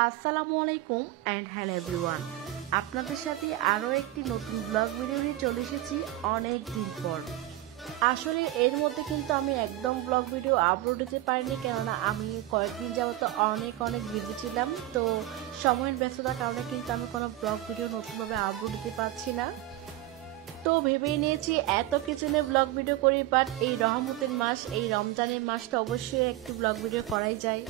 আসসালামু আলাইকুম and hello everyone. আপনাদের সাথে আরও একটি নতুন ব্লগ ভিডিও নিয়ে চলে এসেছি অনেক দিন পর। আসলে এর মধ্যে কিন্তু আমি একদম ব্লগ ভিডিও আপলোড দিতে পারিনি, কেননা আমি কয়েকদিন যাবত অনেক বিজি ছিলাম। তো সময়ের ব্যস্ততার কারণে কিন্তু আমি কোনো ব্লগ ভিডিও নতুনভাবে আপলোড দিতে পারছি না। তো ভেবেই নিয়েছি এত কিছু নিয়ে ব্লগ ভিডিও করি, বাট এই রহমতের মাস, এই রমজানের মাসটা অবশ্যই একটি ব্লগ ভিডিও করাই যায়।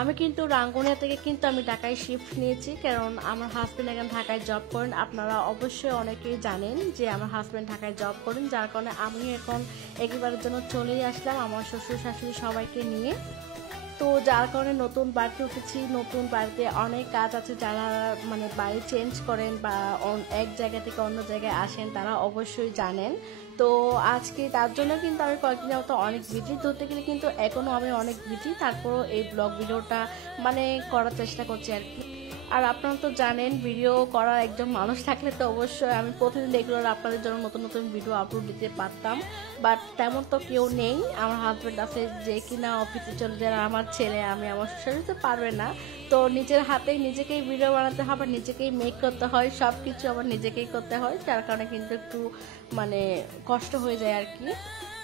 আমি কিন্তু রাঙ্গুনিয়া থেকে কিন্তু আমি ঢাকায় শিফট নিয়েছি, কারণ আমার হাজব্যান্ড এখন ঢাকায় জব করেন। আপনারা অবশ্যই অনেকেই জানেন যে আমার হাজব্যান্ড ঢাকায় জব করেন, যার কারণে আমি এখন একেবারের জন্য চলেই আসলাম আমার শ্বশুর শাশুড়ি সবাইকে নিয়ে। তো যার কারণে নতুন বাড়িতে উঠেছি। নতুন বাড়িতে অনেক কাজ আছে, যারা মানে বাড়ি চেঞ্জ করেন বা এক জায়গা থেকে অন্য জায়গায় আসেন তারা অবশ্যই জানেন। তো আজকে তার জন্য কিন্তু আমি কয়েকদিন যাবত অনেক বিজি, ধরতে গেলে কিন্তু এখনও আমি অনেক বিজি, তারপরও এই ব্লগ ভিডিওটা মানে করার চেষ্টা করছি আর কি। আর আপনারা তো জানেন, ভিডিও করার একজন মানুষ থাকলে তো অবশ্যই আমি প্রতিদিন রেগুলার আপনাদের জন্য নতুন নতুন ভিডিও আপলোড দিতে পারতাম, বাট তেমন তো কেউ নেই। আমার হাজব্যান্ড আছে যে কিনা অফিসে চলে যায়, আমার ছেলে, আমি আমার শ্বশুর তো পারবে না। তো নিজের হাতেই নিজেকেই ভিডিও বানাতে হবে, নিজেকেই মেক করতে হয়, সব কিছু আবার নিজেকেই করতে হয়, যার কারণে কিন্তু একটু মানে কষ্ট হয়ে যায় আর কি।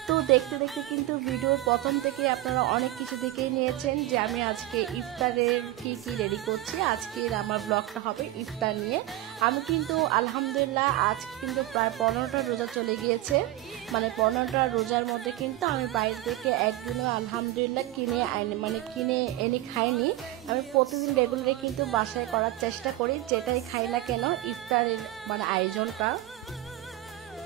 তো দেখতে দেখতে কিন্তু ভিডিওর প্রথম থেকে আপনারা অনেক কিছু দেখেই নিয়েছেন যে আমি আজকে ইফতারের কি রেডি করছি। আজকের আমার ব্লগটা হবে ইফতার নিয়ে। আমি কিন্তু আলহামদুলিল্লাহ আজকে কিন্তু প্রায় 15টা রোজা চলে গিয়েছে। মানে 15টা রোজার মধ্যে কিন্তু আমি বাইরে থেকে একদিনও আলহামদুলিল্লাহ কিনে এনে খাইনি। আমি প্রতিদিন রেগুলারে কিন্তু বাসায় করার চেষ্টা করি, যেটাই খাই না কেন ইফতারের মানে আয়োজনটা।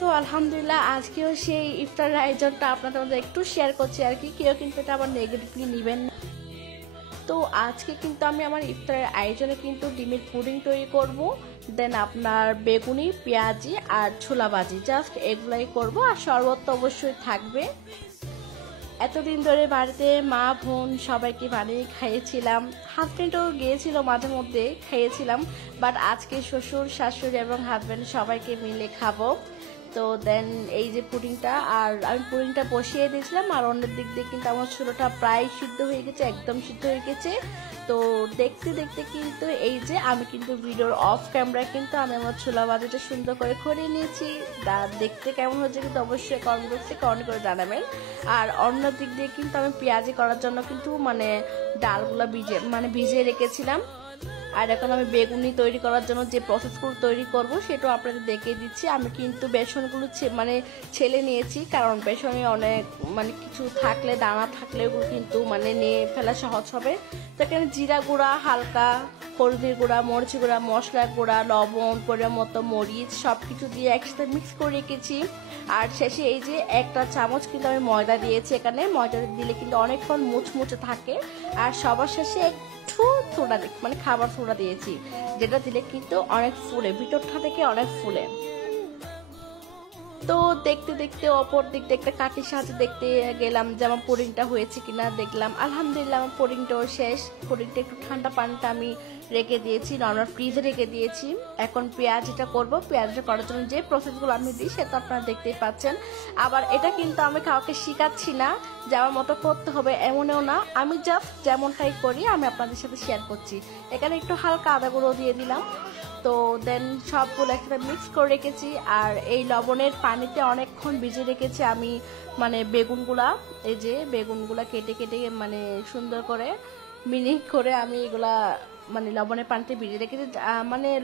তো আলহামদুলিল্লাহ আজকেও সেই ইফতারের আয়োজনটা আপনাদের মধ্যে একটু শেয়ার করছি আর কি, কেউ কিন্তু এটা আবার নেগেটিভলি নেবেন না। তো আজকে কিন্তু আমি আমার ইফতারের আয়োজনে কিন্তু ডিমের পুডিং তৈরি করব, দেন আপনার বেগুনি, পেঁয়াজি আর ছোলা ভাজি, জাস্ট এগুলাই করব। আর শরবত তো অবশ্যই থাকবে। এতদিন ধরে বাড়িতে মা বোন সবাইকে বানিয়ে খাইয়েছিলাম, হাজব্যান্ডও গিয়েছিল মাঝে মধ্যে, খাইয়েছিলাম। বাট আজকে শ্বশুর শাশুড়ি এবং হাজব্যান্ড সবাইকে মিলে খাবো। তো দেন এই যে পুডিংটা, আর আমি পুডিংটা বসিয়ে দিয়েছিলাম, আর অন্যের দিক দিয়ে কিন্তু আমার ছোলোটা প্রায় সিদ্ধ হয়ে গেছে, একদম সিদ্ধ হয়ে গেছে। তো দেখতে দেখতে কিন্তু এই যে আমি কিন্তু ভিডিওর অফ ক্যামেরায় কিন্তু আমি আমার ছোলা ভাজিটা সুন্দর করে খড়িয়ে নিয়েছি। দেখতে কেমন হচ্ছে কিন্তু অবশ্যই কমেন্ট বক্সে কমেন্ট করে জানাবেন। আর অন্য দিক দিয়ে কিন্তু আমি পেঁয়াজি করার জন্য কিন্তু মানে ডালগুলো ভিজিয়ে রেখেছিলাম। আর এখন আমি বেগুনি তৈরি করার জন্য যে প্রসেসগুলো তৈরি করব সেটাও আপনাদের দেখিয়ে দিচ্ছি। আমি কিন্তু বেসনগুলো ছেলে নিয়েছি, কারণ বেসনে অনেক কিছু থাকলে, দানা থাকলে ওগুলো কিন্তু নিয়ে ফেলা সহজ হবে। তো এখানে জিরা গুঁড়া, হালকা হলদির গুঁড়া, মরিচ গুঁড়া, মশলা গুঁড়া, লবণ, পরিমাণ মতো মরিচ সব কিছু দিয়ে একসাথে মিক্স করে রেখেছি। আর শেষে এই যে একটা চামচ কিন্তু আমি ময়দা দিয়েছি। এখানে ময়দা দিলে কিন্তু অনেকক্ষণ মুচমুচে থাকে। আর সবার শেষে সোডা খাবার সোডা দিয়েছি, যেটা দিলে কিন্তু অনেক ফুলে, ভিতরটা থেকে অনেক ফুলে। তো দেখতে দেখতে অপর দিক দিয়ে একটা কাঠির সাহায্যে দেখতে গেলাম যে আমার পুডিংটা হয়েছে কিনা। দেখলাম আলহামদুলিল্লাহ আমার পুডিংটাও শেষ। পুডিংটা একটু ঠান্ডা পানিতে আমি রেখে দিয়েছি, নর্মাল ফ্রিজে রেখে দিয়েছি। এখন পেঁয়াজিটা করব। পেঁয়াজিটা করার জন্য যে প্রসেসগুলো আমি দিই সেটা আপনারা দেখতেই পাচ্ছেন। আবার এটা কিন্তু আমি কাউকে শিখাচ্ছি না যে আমার মতো করতে হবে, এমনও না। আমি জাস্ট যেমনটাই করি আমি আপনাদের সাথে শেয়ার করছি। এখানে একটু হালকা আদা গুঁড়ো দিয়ে দিলাম। তো দেন সবগুলো একসাথে মিক্স করে রেখেছি। আর এই লবণের পানিতে অনেকক্ষণ ভিজে রেখেছি আমি বেগুনগুলা। এই যে বেগুনগুলা কেটে কেটে সুন্দর করে মিনি করে আমি এগুলা লবণের পানিতে ভিজে রেখেছি।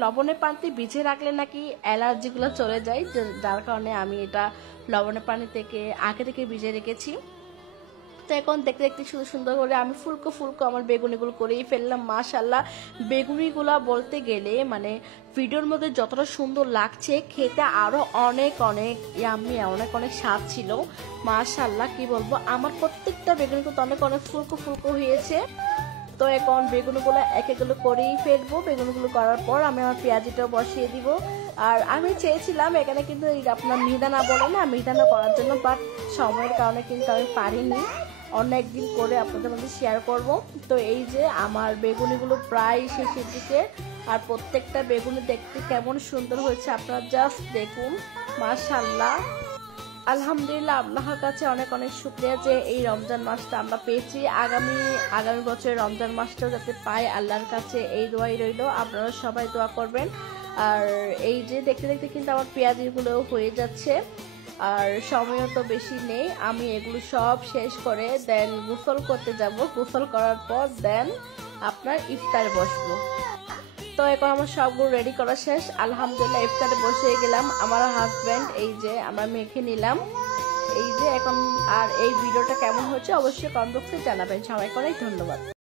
লবণের পানিতে ভিজে রাখলে নাকি অ্যালার্জিগুলো চলে যায়, যার কারণে আমি এটা লবণের পানি থেকে আগে থেকে ভিজে রেখেছি। তো এখন দেখতে দেখতে সুন্দর করে আমি ফুলকো আমার বেগুনিগুলো করেই ফেললাম। মাশাল্লাহ বেগুনিগুলা বলতে গেলে ভিডিওর মধ্যে যতটা সুন্দর লাগছে, খেতে আরো অনেক ইয়াম্মি, অনেক স্বাদ ছিল। মাশাল্লাহ কি বলবো, আমার প্রত্যেকটা বেগুনি কিন্তু অনেক ফুলকো হয়েছে। তো এখন বেগুনগুলো একেগুলো করেই ফেলবো। বেগুনগুলো করার পর আমি আমার পেঁয়াজিটাও বসিয়ে দিব। আর আমি চেয়েছিলাম এখানে কিন্তু আপনার মিহিদানা বলে না, মিহিদানা করার জন্য, বাট সময়ের কারণে কিন্তু আমি পারিনি। অন্য একদিন করে আপনাদের মধ্যে শেয়ার করব। তো এই যে আমার বেগুনিগুলো প্রায় শেষের দিকে, আর প্রত্যেকটা বেগুনি দেখতে কেমন সুন্দর হয়েছে আপনারা জাস্ট দেখুন। মাশাআল্লাহ। আলহামদুলিল্লাহ, আল্লাহর কাছে অনেক অনেক শুকরিয়া যে এই রমজান মাসটা আমরা পেয়েছি। আগামী বছর রমজান মাসটাও যাতে পাই, আল্লাহর কাছে এই দোয়াই রইল। আপনারা সবাই দোয়া করবেন। আর এই যে দেখতে দেখতে কিন্তু আমার পেঁয়াজিগুলোও হয়ে যাচ্ছে, আর সময়ও তো বেশি নেই। আমি এগুলো সব শেষ করে দেন গোসল করতে যাব। গোসল করার পর দেন আপনার ইফতারে বসবো। তো এখন আমার সবগুলো রেডি করা শেষ। আলহামদুলিল্লাহ ইফতারে বসে গেলাম। আমার হাজব্যান্ড এই যে আমরা মেখে নিলাম এই যে এখন। আর এই ভিডিওটা কেমন হচ্ছে অবশ্যই কমেন্ট বক্সে জানাবেন। সবাইকে অনেক ধন্যবাদ।